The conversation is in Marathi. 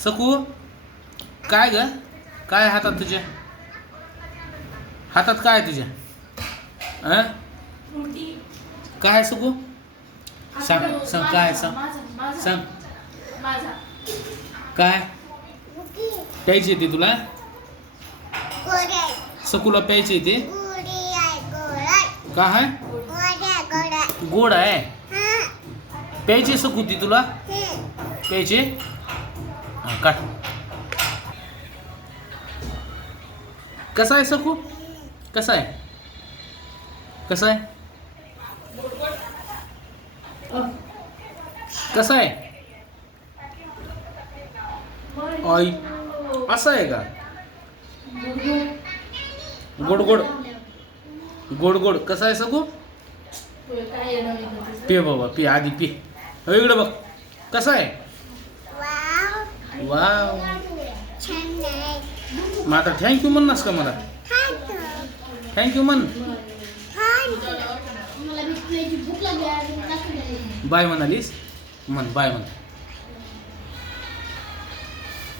सकू काय ग? काय हातात तुझ्या? हातात काय आहे तुझ्या? काय आहे सकू? सांग सांग काय सांग सांग काय प्यायची ते तुला? सकूला प्यायची ते का आहे? गोड आहे प्यायची सकू ती तुला प्यायची काट कसा आहे सकू कसा आहे कसा आहे कसा आहे आई असं आहे का गोड गोड गोड गोड कसा आहे सकू पे बाबा पे आधी पे इकडं बघ कसा आहे वाव मग आता थँक्यू म्हणणास का मला थँक्यू म्हण बाय म्हणालीस म्हण बाय म्हण